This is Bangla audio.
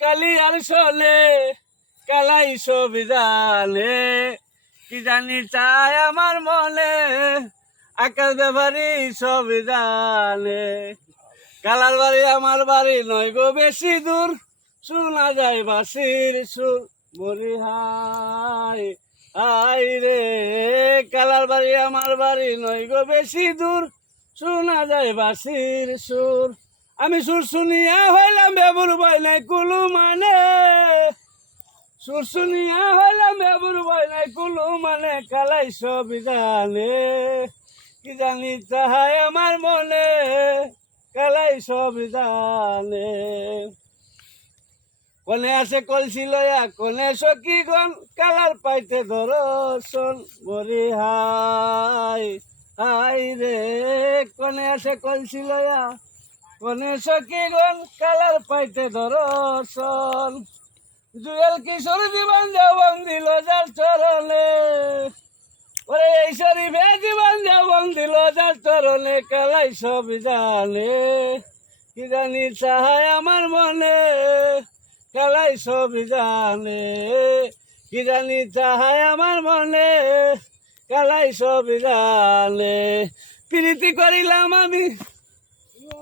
কালি আর শোলে, কালাই সবই জানে। কি জানি চায় আমার মনে, আকাশ ব্যাপারি সবই জানে। কালার বাড়ি আমার বাড়ি নয় গো বেশি দূর, শোনা যায় বাসির সুর। মরি হাই হাই রে, কালার বাড়ি আমার বাড়ি নয় গো বেশি দূর, শোনা যায় বাসির সুর। আমি সুর শুনিয়া হইলাম বেবুর বই নাই কুলু মানে সুর শুনিয়া হইলাম বেবুর বই নাই কুলু মানে কালাই সব জানে। কি জানি চাহাই আমার মনে, কালাই সব জানে। কোনে আছে কলসি লয়া, কোনে সখী গন কালার পাইতে দর্শন মরি হাই। হাই রে, কোনে আছে কলসি লয়া কোনে সখী গন কালার পাইতে দর্শন জুয়েল কিশোর জীবন যৌবন দিল যার চরণে। ওরে এই শরীফে জীবন যৌবন দিল যার চরণে, কালাই সব জানে। কি জানি চাহায় আমার মনে, কালাই সব জানে। কি জানি চাহায় আমার মনে, কালাই সব জানে। প্রীতি করিলাম আমি